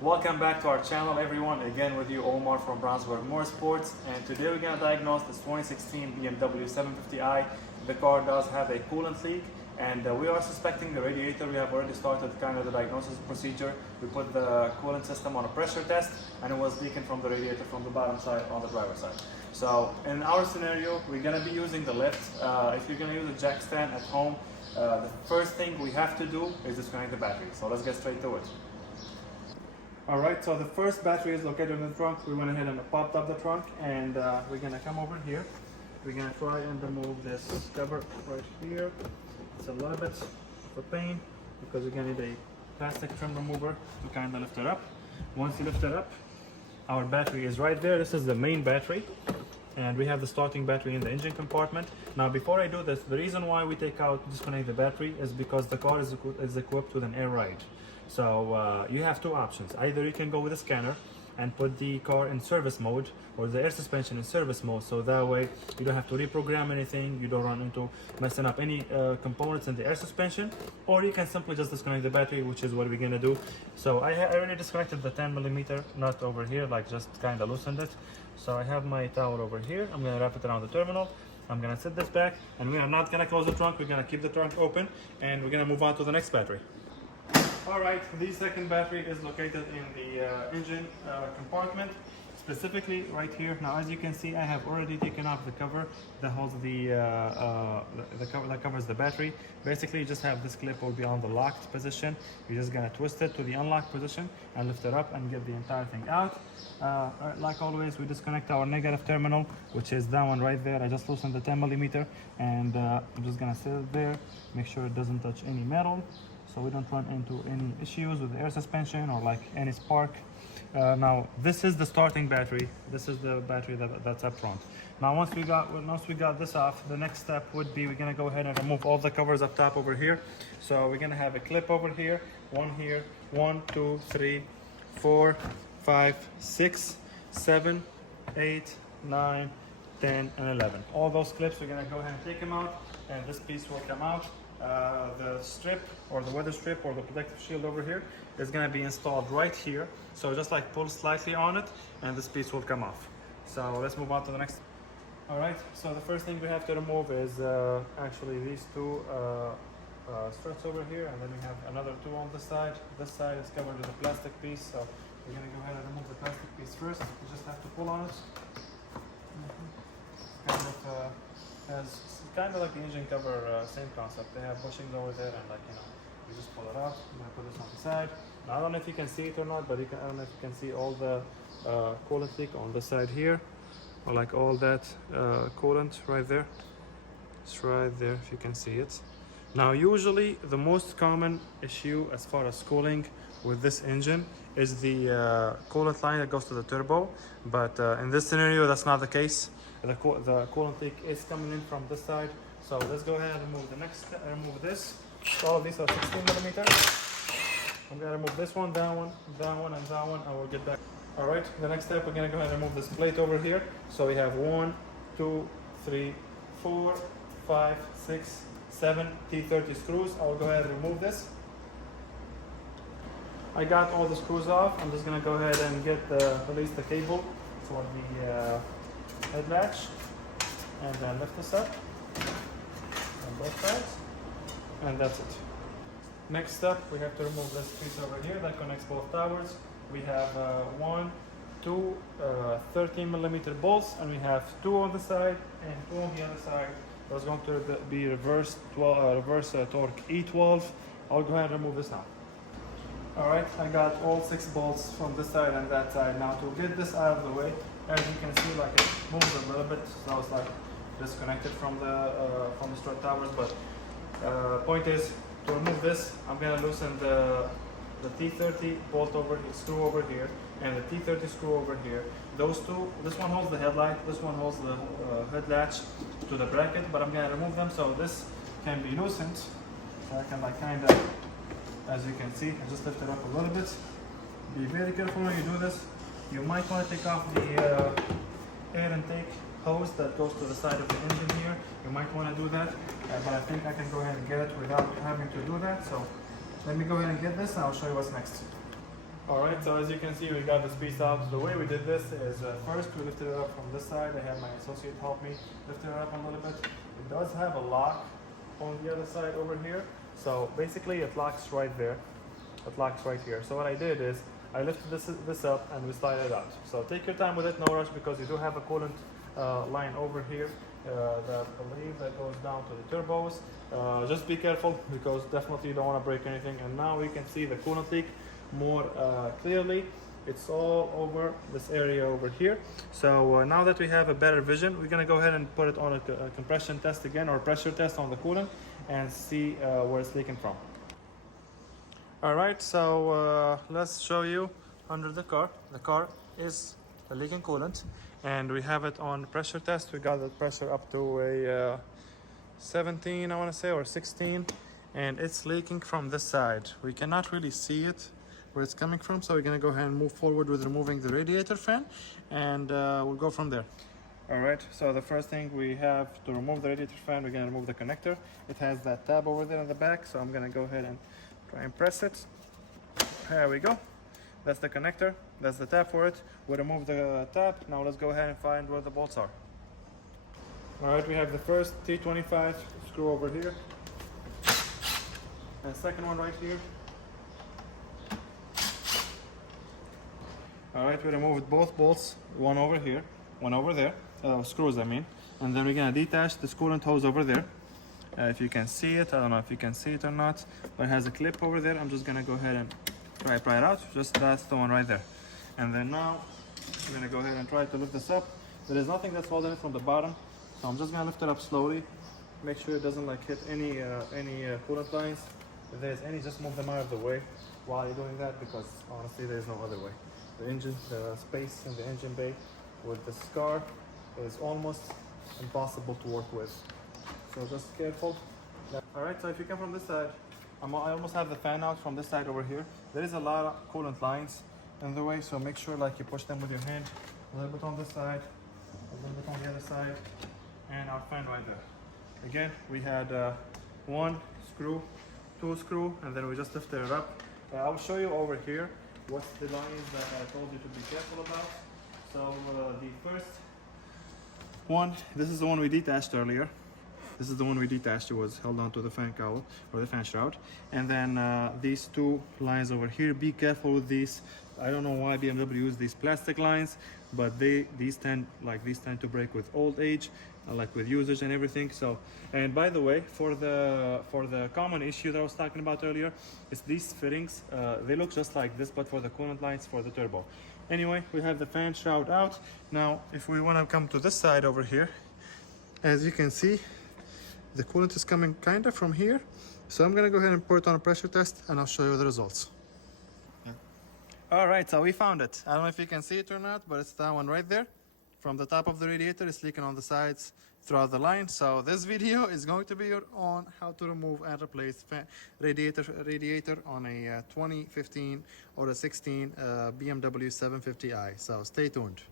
Welcome back to our channel, everyone. Again with you, Omar from Brownsburg Motorsports, and today we're going to diagnose this 2016 BMW 750i. The car does have a coolant leak, and we are suspecting the radiator. We have already started kind of the diagnosis procedure. We put the coolant system on a pressure test, and it was leaking from the radiator from the bottom side on the driver's side. So in our scenario, we're going to be using the lift. If you're going to use a jack stand at home, the first thing we have to do is disconnect the battery. So let's get straight to it. Alright, so the first battery is located in the trunk. We went ahead and popped up the trunk, and we're going to come over here. We're going to try and remove this cover right here. It's a little bit of a pain because you're going to need a plastic trim remover to kind of lift it up. Once you lift it up, our battery is right there. This is the main battery, and we have the starting battery in the engine compartment. Now before I do this, the reason why we disconnect the battery is because the car is equipped with an air ride. So you have two options. Either you can go with a scanner and put the car in service mode, or the air suspension in service mode, so that way you don't have to reprogram anything, you don't run into messing up any components in the air suspension, or you can simply just disconnect the battery, which is what we're gonna do. So I already disconnected the 10mm nut over here, like just kind of loosened it. So I have my towel over here. I'm gonna wrap it around the terminal. I'm gonna set this back, and we are not gonna close the trunk. We're gonna keep the trunk open, and we're gonna move on to the next battery. Alright, the second battery is located in the engine compartment, specifically right here. Now as you can see, I have already taken off the cover that holds the cover that covers the battery. Basically you just have this clip will be on the locked position. You're just going to twist it to the unlocked position and lift it up and get the entire thing out. Like always, we disconnect our negative terminal, which is that one right there. I just loosened the 10mm, and I'm just going to set it there, make sure it doesn't touch any metal, so we don't run into any issues with the air suspension or like any spark. Now this is the starting battery. This is the battery that's up front. Now once we got this off, the next step would be we're gonna go ahead and remove all the covers up top over here. So we're gonna have a clip over here, one here, 1, 2, 3, 4, 5, 6, 7, 8, 9, 10, and 11. All those clips, we're gonna go ahead and take them out, and this piece will come out. The strip, or the weather strip, or the protective shield over here is going to be installed right here. So just like pull slightly on it, and this piece will come off. So let's move on to the next. Alright, so the first thing we have to remove is actually these two struts over here, and then we have another two on the side. This side is covered with a plastic piece, so we're going to go ahead and remove the plastic piece first. You just have to pull on it. It's kind of like the engine cover, same concept. They have bushings over there, and like, you know, you just pull it out. I'm gonna put this on the side. Now I don't know if you can see it or not, but I don't know if you can see all the coolant leak on the side here, or like all that coolant right there. It's right there if you can see it. Now usually the most common issue as far as cooling with this engine is the coolant line that goes to the turbo, but in this scenario that's not the case. The coolant leak is coming in from this side. So let's go ahead and remove this. All of these are 16mm. I'm gonna remove this one, that one, and that one. I will get back. All right, the next step, we're gonna go ahead and remove this plate over here. So we have 1, 2, 3, 4, 5, 6, 7 T30 screws. I will go ahead and remove this. I got all the screws off. I'm just gonna go ahead and release the cable for the head latch, and then lift this up on both sides, and that's it. Next up, we have to remove this piece over here that connects both towers. We have 1, 2 13mm bolts, and we have 2 on the side and 2 on the other side. There's going to be reverse Torx E12. I'll go ahead and remove this now. Alright, I got all 6 bolts from this side and that side. Now to get this out of the way, as you can see, like, it moves a little bit, so it's like disconnected from the strut towers. But point is, to remove this, I'm gonna loosen the T30 bolt screw over here, and the T30 screw over here. Those two, this one holds the headlight, this one holds the head latch to the bracket, but I'm gonna remove them so this can be loosened. So I can like kind of, as you can see, I just lift it up a little bit. Be very careful when you do this. You might want to take off the air intake hose that goes to the side of the engine here. You might want to do that, but I think I can go ahead and get it without having to do that. So let me go ahead and get this, and I'll show you what's next. Alright, so as you can see, we got this piece out. The way we did this is first we lifted it up from this side. I had my associate help me lift it up a little bit. It does have a lock on the other side over here. So basically it locks right there. It locks right here. So what I did is I lifted this up and we slide it out. So take your time with it, no rush, because you do have a coolant line over here that I believe that goes down to the turbos. Just be careful because definitely you don't want to break anything. And now we can see the coolant leak more clearly. It's all over this area over here. So now that we have a better vision, we're gonna go ahead and put it on a compression test again, or pressure test on the coolant, and see where it's leaking from. All right, so let's show you under the car. The car is a leaking coolant, and we have it on pressure test. We got the pressure up to a 17, I want to say, or 16, and it's leaking from this side. We cannot really see it where it's coming from, so we're gonna go ahead and move forward with removing the radiator fan, and we'll go from there. All right, so the first thing we have to remove the radiator fan, we're gonna remove the connector. It has that tab over there in the back, so I'm gonna go ahead and try and press it. There we go. That's the connector, that's the tab for it. We remove the tab. Now let's go ahead and find where the bolts are. All right, we have the first T25 screw over here, and the second one right here. All right, we removed both bolts, one over here, one over there, screws I mean, and then we're gonna detach the coolant hose over there. If you can see it, I don't know if you can see it or not, but it has a clip over there. I'm just gonna go ahead and try it out. Just that's the one right there. And then now I'm gonna go ahead and try to lift this up. There is nothing that's holding it from the bottom, so I'm just gonna lift it up slowly. Make sure it doesn't like hit any coolant lines. If there's any, just move them out of the way while you're doing that, because honestly there's no other way. The engine, the space in the engine bay with the scar is almost impossible to work with. So just careful. All right, so if you come from this side, I almost have the fan out from this side over here. There is a lot of coolant lines in the way, so make sure like you push them with your hand. A little bit on this side, a little bit on the other side, and our fan right there. Again, we had one screw, two screw, and then we just lifted it up. I'll show you over here what's the lines that I told you to be careful about. So the first one, this is the one we detached earlier. This is the one we detached. It was held onto the fan cowl or the fan shroud. And then these two lines over here, be careful with these. I don't know why BMW use these plastic lines, but these tend to break with old age, like with usage and everything. So, and by the way, for the common issue that I was talking about earlier, it's these fittings. They look just like this, but for the coolant lines for the turbo. Anyway, we have the fan shroud out. Now, if we want to come to this side over here, as you can see, the coolant is coming kind of from here. So I'm gonna go ahead and put it on a pressure test, and I'll show you the results. All right, so we found it. I don't know if you can see it or not, but it's that one right there. From the top of the radiator, it's leaking on the sides throughout the line. So this video is going to be on how to remove and replace radiator on a 2015 or a 16 BMW 750i. So stay tuned.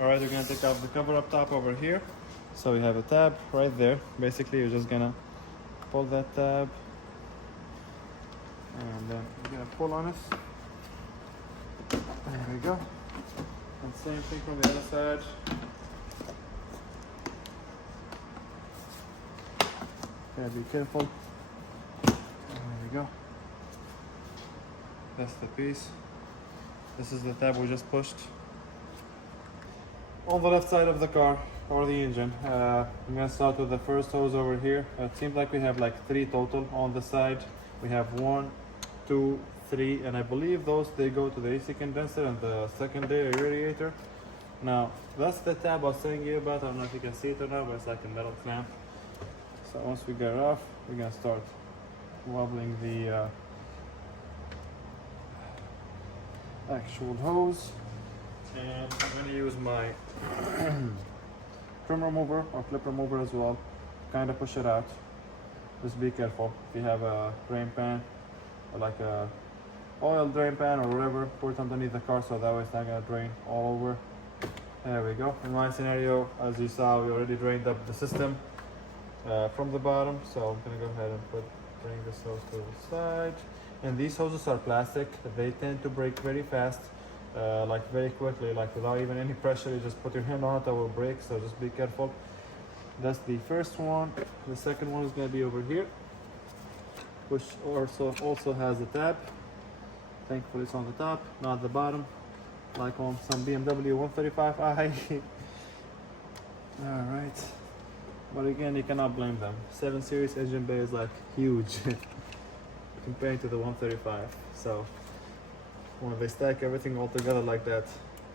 All right, we're gonna take off the cover up top over here. So we have a tab right there. Basically, you're just gonna pull that tab, and then you're gonna pull on it. There we go. And same thing from the other side. Gotta be careful. There we go. That's the piece. This is the tab we just pushed. On the left side of the car, or the engine, I'm gonna start with the first hose over here. It seems like we have like 3 total on the side. We have 1, 2, 3, and I believe those, they go to the AC condenser and the secondary radiator. Now, that's the tab I was telling you about. I don't know if you can see it or not, but it's like a metal clamp. So once we get it off, we're gonna start wobbling the actual hose. And I'm going to use my trim remover or clip remover as well. Kind of push it out. Just be careful. If you have a drain pan or like a oil drain pan or whatever, put it underneath the car so that way it's not going to drain all over. There we go. In my scenario, as you saw, we already drained up the system from the bottom. So I'm going to go ahead and bring this hose to the side. And these hoses are plastic. They tend to break very fast, like very quickly, like without even any pressure. You just put your hand on it, it will break, so just be careful. That's the first one. The second one is going to be over here, which also has a tab. Thankfully it's on the top, not the bottom, like on some BMW 135i. Alright, but again, you cannot blame them. 7 Series engine bay is like huge compared to the 135. So when they stack everything all together like that,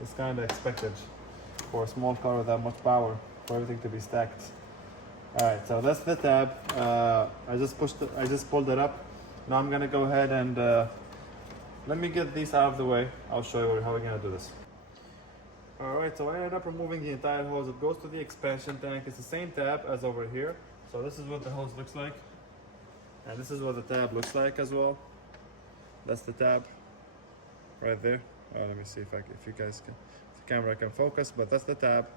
it's kind of expected for a small car with that much power for everything to be stacked. Alright, so that's the tab. I just pulled it up. Now I'm gonna go ahead and let me get these out of the way. I'll show you how we're gonna do this. Alright, so I ended up removing the entire hose. It goes to the expansion tank. It's the same tab as over here. So this is what the hose looks like. And this is what the tab looks like as well. That's the tab right there. Let me see if you guys can, if the camera can focus, but that's the tab.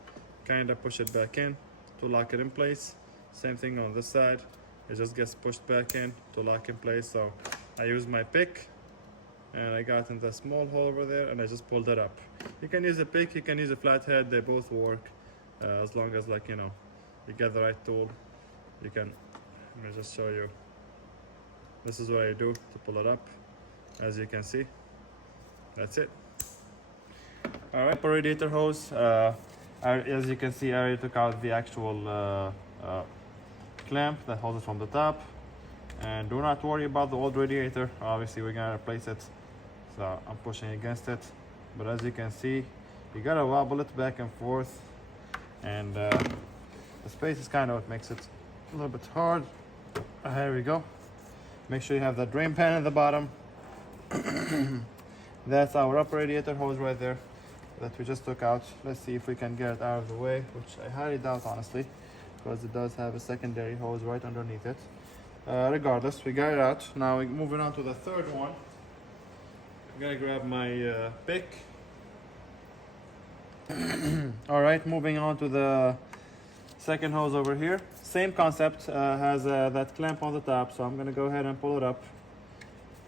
Kind of push it back in to lock it in place. Same thing on this side. It just gets pushed back in to lock in place. So I use my pick and I got in the small hole over there and I just pulled it up. You can use a pick, you can use a flathead, they both work as long as, like, you know, you get the right tool. You can, let me just show you. This is what I do to pull it up. As you can see, that's it. All right, radiator hose. As you can see, I already took out the actual clamp that holds it from the top. And do not worry about the old radiator. Obviously, we're gonna replace it. So I'm pushing against it. But as you can see, you gotta wobble it back and forth. And the space is kind of what makes it a little bit hard. Here we go. Make sure you have that drain pan at the bottom. That's our upper radiator hose right there that we just took out. Let's see if we can get it out of the way, which I highly doubt, honestly, because it does have a secondary hose right underneath it. Regardless, we got it out. Now we're moving on to the third one. I'm gonna grab my pick. All right, moving on to the second hose over here. Same concept, has that clamp on the top, so I'm gonna go ahead and pull it up.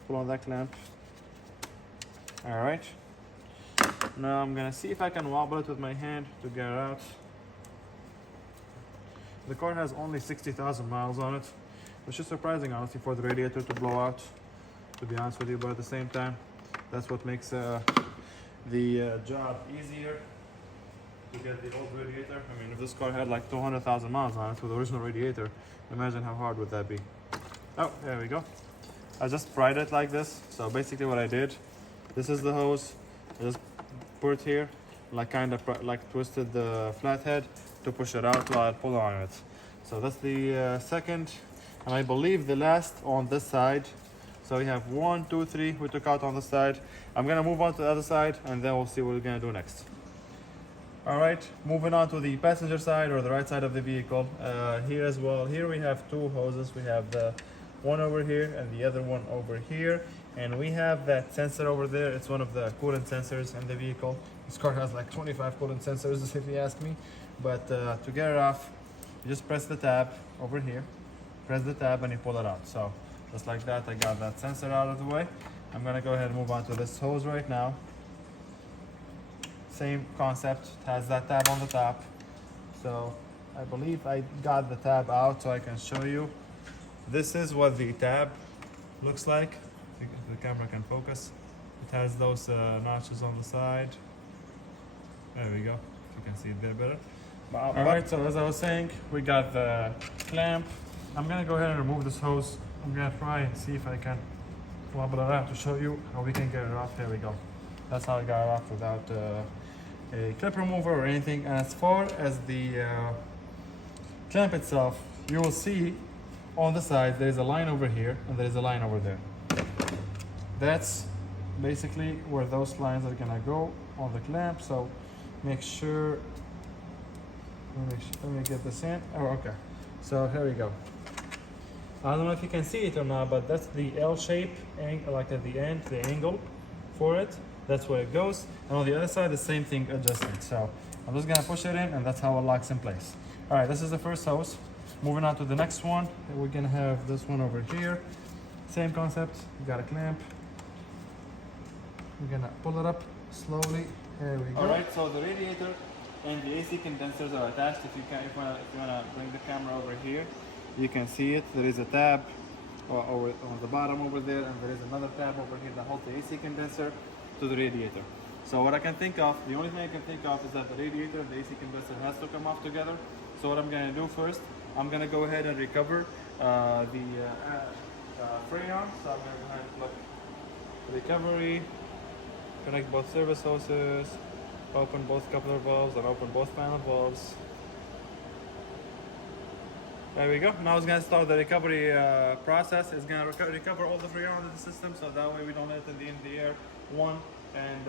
Pull on that clamp. All right. Now I'm gonna see if I can wobble it with my hand to get it out. The car has only 60,000 miles on it, which is surprising, honestly, for the radiator to blow out, to be honest with you, but at the same time, that's what makes the job easier to get the old radiator. I mean, if this car had like 200,000 miles on it with the original radiator, imagine how hard would that be. Oh, there we go. I just pried it like this. So basically what I did, this is the hose. I just put it here, like kind of like twisted the flathead to push it out while I pull on it. So that's the second, and I believe the last on this side. So we have 1, 2, 3 we took out on the side. I'm gonna move on to the other side and then we'll see what we're gonna do next. All right, moving on to the passenger side or the right side of the vehicle. Here as well, here we have two hoses. We have the one over here and the other one over here. And we have that sensor over there. It's one of the coolant sensors in the vehicle. This car has like 25 coolant sensors if you ask me. But to get it off, you just press the tab over here. Press the tab and you pull it out. So just like that, I got that sensor out of the way. I'm gonna go ahead and move on to this hose right now. Same concept, it has that tab on the top. So I believe I got the tab out so I can show you. This is what the tab looks like. If the camera can focus. It has those notches on the side. There we go, if you can see it there better. All right, so as I was saying, we got the clamp. I'm gonna go ahead and remove this hose. I'm gonna try and see if I can wobble it out to show you how we can get it off. There we go. That's how I got it off without a clip remover or anything. And as far as the clamp itself, you will see on the side there's a line over here and there's a line over there. That's basically where those lines are gonna go on the clamp. So make sure, let me get this in. Oh, okay. So here we go. I don't know if you can see it or not, but that's the L shape, like at the end, the angle for it. That's where it goes. And on the other side, the same thing adjusted. So I'm just gonna push it in and that's how it locks in place. All right, this is the first hose. Moving on to the next one, we're gonna have this one over here. Same concept, you got a clamp. We're gonna pull it up slowly. Here we go. Alright, so the radiator and the AC condensers are attached. If you wanna bring the camera over here, you can see it. There is a tab over on the bottom over there, and there is another tab over here that holds the AC condenser to the radiator. So what I can think of, the only thing I can think of is that the radiator and the AC condenser has to come off together. So what I'm gonna do first, I'm gonna go ahead and recover the Freon. So I'm gonna go ahead and plug recovery, connect both service hoses, open both coupler valves and open both panel valves. There we go. Now it's gonna start the recovery process. It's gonna recover all the Freon in the system, so that way we don't let it in the air. One, and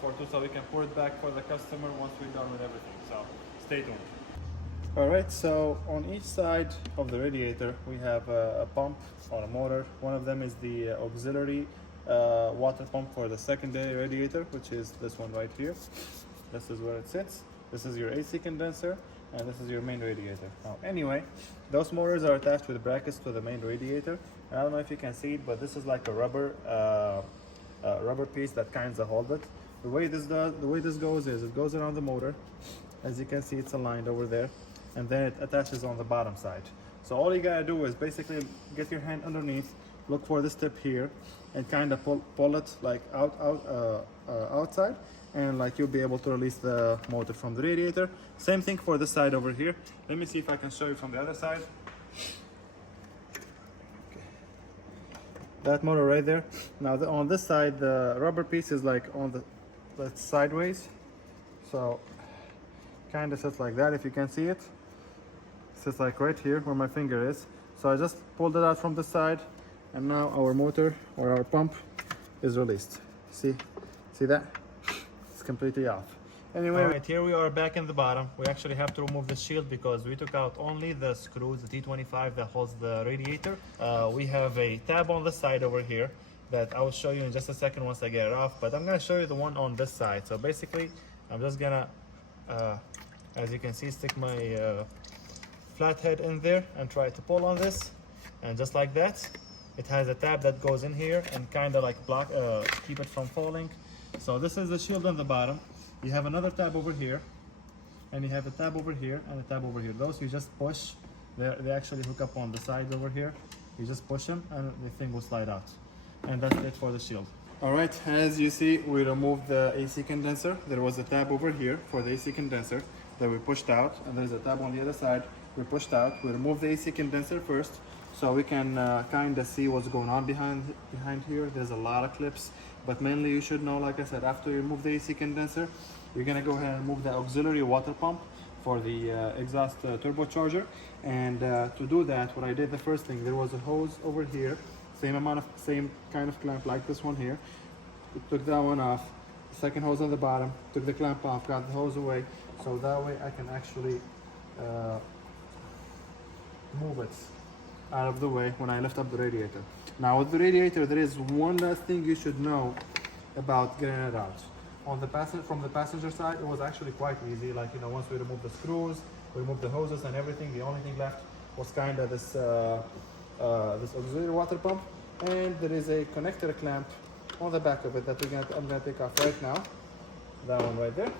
for two, so we can pour it back for the customer once we're done with everything. So stay tuned. All right, so on each side of the radiator, we have a pump or a motor. One of them is the auxiliary water pump for the secondary radiator, which is this one right here. This is where it sits. This is your AC condenser, and this is your main radiator. Now, anyway, those motors are attached with brackets to the main radiator. And I don't know if you can see it, but this is like a rubber piece that kind of hold it. The way this goes is it goes around the motor. As you can see, it's aligned over there, and then it attaches on the bottom side. So all you gotta do is basically get your hand underneath, look for this tip here, and kind of pull it like outside, and like you'll be able to release the motor from the radiator. Same thing for this side over here. Let me see if I can show you from the other side. That motor right there. Now on this side, the rubber piece is like on that's sideways, so kind of sits like that. If you can see it, sits like right here where my finger is. So I just pulled it out from the side, and now our motor or our pump is released. See that? It's completely off. Anyway, right, here we are back in the bottom. We actually have to remove the shield because we took out only the screws, the T25 that holds the radiator. We have a tab on the side over here that I will show you in just a second once I get it off, but I'm gonna show you the one on this side. So basically, I'm just gonna, as you can see, stick my flathead in there and try to pull on this, and just like that, it has a tab that goes in here and kind of like block, keep it from falling. So this is the shield on the bottom. You have another tab over here, and you have a tab over here and a tab over here. Those you just push. They actually hook up on the sides over here. You just push them and the thing will slide out. And that's it for the shield. All right, as you see, we removed the AC condenser. There was a tab over here for the AC condenser that we pushed out, and there's a tab on the other side we pushed out. We removed the AC condenser first, so we can kind of see what's going on behind here. There's a lot of clips, but mainly you should know, like I said, after you remove the AC condenser, you're gonna go ahead and remove the auxiliary water pump for the exhaust turbocharger. And to do that, what I did, the first thing, there was a hose over here, same kind of clamp like this one here. We took that one off. The second hose on the bottom, took the clamp off, got the hose away, so that way I can actually move it out of the way when I lift up the radiator. Now with the radiator, there is one last thing you should know about getting it out. From the passenger side, it was actually quite easy. Like, you know, once we removed the screws, we removed the hoses and everything, the only thing left was kind of this auxiliary water pump, and there is a connector clamp on the back of it that I'm gonna take off right now. That one right there.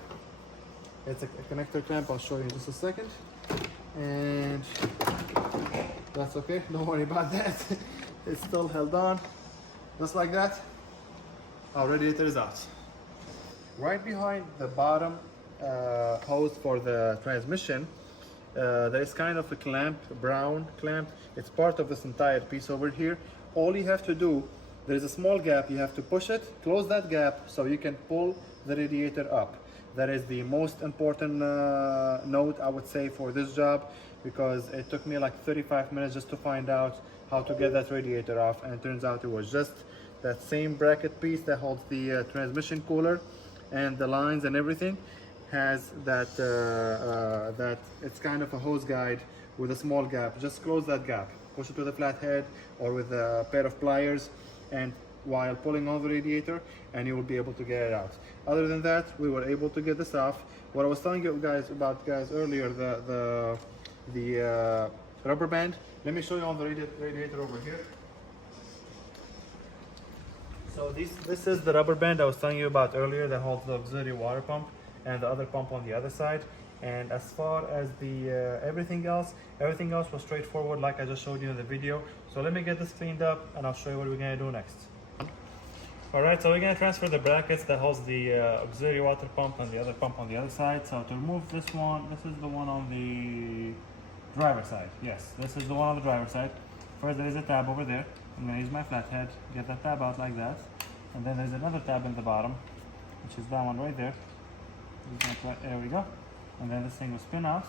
It's a connector clamp. I'll show you in just a second. And that's okay, don't worry about that. It's still held on, just like that. Our radiator is out. Right behind the bottom hose for the transmission, there is kind of a clamp, brown clamp. It's part of this entire piece over here. All you have to do, there is a small gap, you have to push it, close that gap so you can pull the radiator up. That is the most important note, I would say, for this job, because it took me like 35 minutes just to find out how to get that radiator off, and it turns out it was just that same bracket piece that holds the transmission cooler and the lines and everything has that it's kind of a hose guide with a small gap. Just close that gap, push it with a flathead or with a pair of pliers, and while pulling on the radiator, and you will be able to get it out. Other than that, we were able to get this off. What I was telling you guys earlier, the rubber band. Let me show you on the radiator over here. So this is the rubber band I was telling you about earlier that holds the auxiliary water pump and the other pump on the other side. And as far as the everything else was straightforward like I just showed you in the video. So let me get this cleaned up and I'll show you what we're gonna do next. Alright, so we're gonna transfer the brackets that holds the auxiliary water pump and the other pump on the other side. So to remove this one, this is the one on the driver's side. Yes, this is the one on the driver's side. First there is a tab over there. I'm gonna use my flathead, get that tab out like that. And then there's another tab in the bottom, which is that one right there. There we go. And then this thing will spin out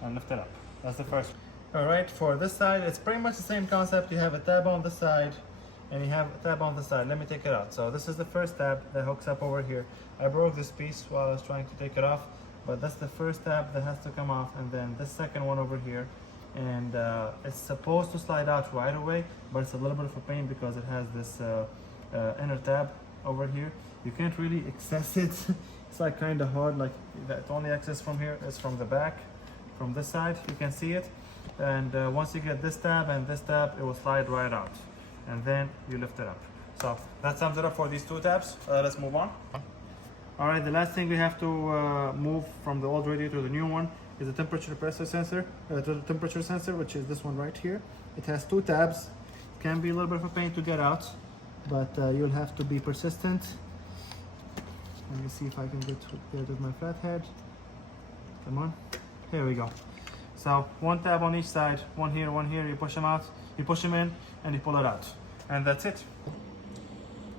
and lift it up. That's the first one. Alright, for this side, it's pretty much the same concept. You have a tab on the side and you have a tab on the side. Let me take it out. So this is the first tab that hooks up over here. I broke this piece while I was trying to take it off, but that's the first tab that has to come off, and then this second one over here. And it's supposed to slide out right away, but it's a little bit of a pain because it has this inner tab over here. You can't really access it. It's like kind of hard, like the only access from here is from the back, from this side. You can see it. And once you get this tab and this tab, it will slide right out. And then you lift it up. So that sums it up for these two tabs. Let's move on. All right, the last thing we have to move from the old radiator to the new one is the temperature pressure sensor, which is this one right here. It has two tabs. It can be a little bit of a pain to get out, but you'll have to be persistent. Let me see if I can get there with my flathead. Come on, here we go. So one tab on each side, one here, you push them out, you push them in, and you pull it out. And that's it.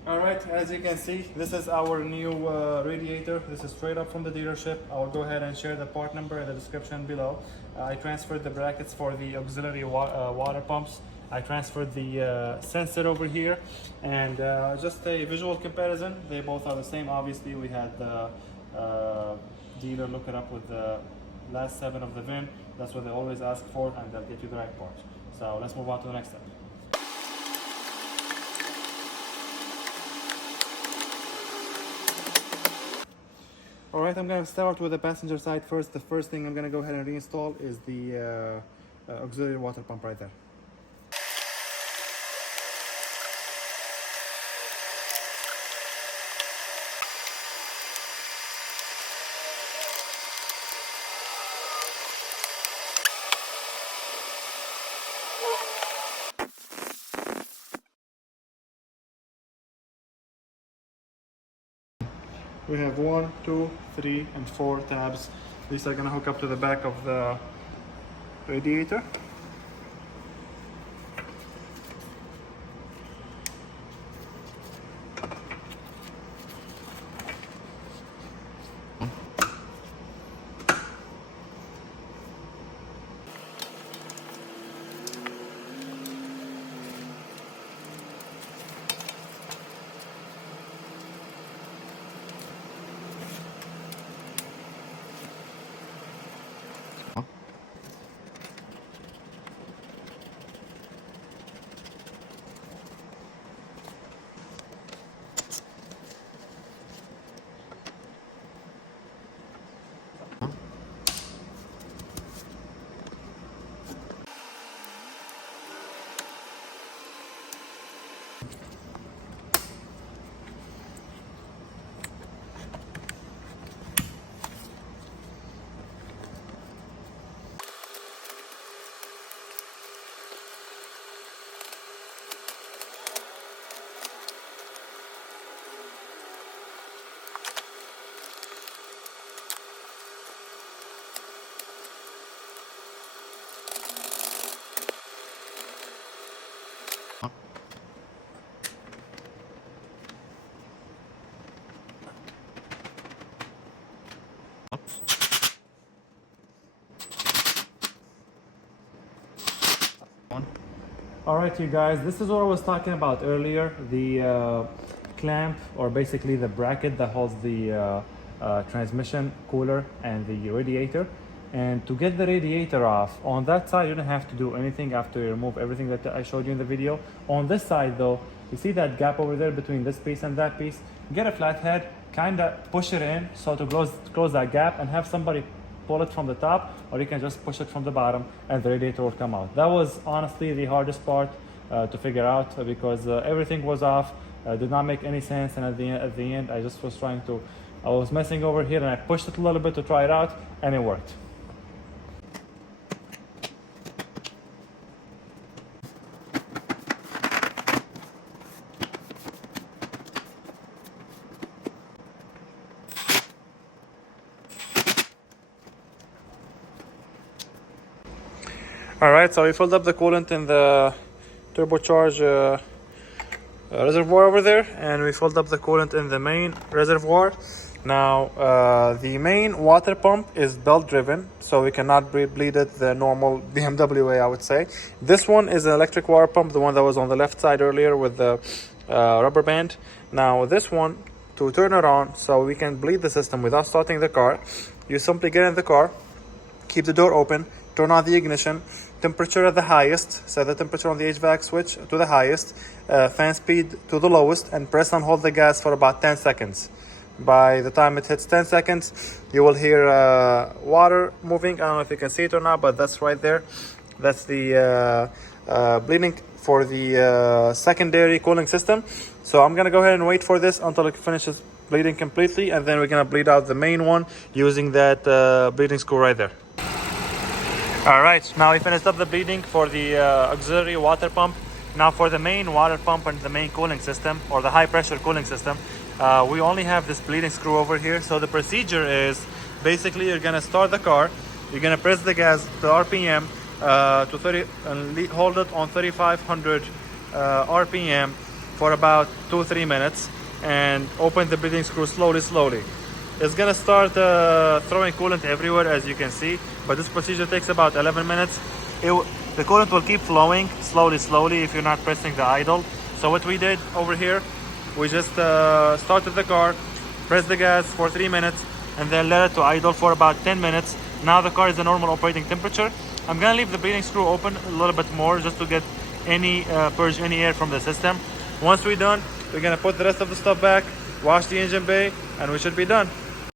All right, as you can see, this is our new radiator. This is straight up from the dealership. I'll go ahead and share the part number in the description below. I transferred the brackets for the auxiliary water pumps. I transferred the sensor over here, and just a visual comparison. They both are the same. Obviously, we had the dealer look it up with the last 7 of the VIN. That's what they always ask for, and they'll get you the right part. So let's move on to the next step. All right, I'm going to start with the passenger side first. The first thing I'm going to go ahead and reinstall is the auxiliary water pump right there. We have 1, 2, 3, and 4 tabs. These are gonna hook up to the back of the radiator. All right, you guys, this is what I was talking about earlier, the clamp, or basically the bracket that holds the transmission cooler and the radiator. And to get the radiator off, on that side you don't have to do anything after you remove everything that I showed you in the video. On this side though, you see that gap over there between this piece and that piece? Get a flathead, kind of push it in so to close that gap, and have somebody pull it from the top, or you can just push it from the bottom and the radiator will come out. That was honestly the hardest part to figure out, because everything was off. Did not make any sense, and at the end I just was I was messing over here and I pushed it a little bit to try it out, and it worked. All right, so we filled up the coolant in the turbocharged reservoir over there, and we filled up the coolant in the main reservoir. Now the main water pump is belt driven, so we cannot bleed it the normal BMW way, I would say. This one is an electric water pump, the one that was on the left side earlier with the rubber band. Now this one, to turn it on so we can bleed the system without starting the car, you simply get in the car, keep the door open, turn on the ignition, temperature at the highest, set the temperature on the HVAC switch to the highest, fan speed to the lowest, and press and hold the gas for about 10 seconds. By the time it hits 10 seconds, you will hear water moving. I don't know if you can see it or not, but that's right there. That's the bleeding for the secondary cooling system. So I'm gonna go ahead and wait for this until it finishes bleeding completely, and then we're gonna bleed out the main one using that bleeding screw right there. All right, now we finished up the bleeding for the auxiliary water pump. Now for the main water pump and the main cooling system, or the high pressure cooling system, we only have this bleeding screw over here. So the procedure is basically you're gonna start the car, you're gonna press the gas to RPM to 30 and hold it on 3500 RPM for about 2-3 minutes, and open the bleeding screw slowly. It's gonna start throwing coolant everywhere, as you can see, but this procedure takes about 11 minutes. The coolant will keep flowing slowly if you're not pressing the idle. So what we did over here, we just started the car, pressed the gas for 3 minutes, and then let it to idle for about 10 minutes. Now the car is the normal operating temperature. I'm gonna leave the bleeding screw open a little bit more just to get purge any air from the system. Once we're done, we're gonna put the rest of the stuff back, wash the engine bay, and we should be done.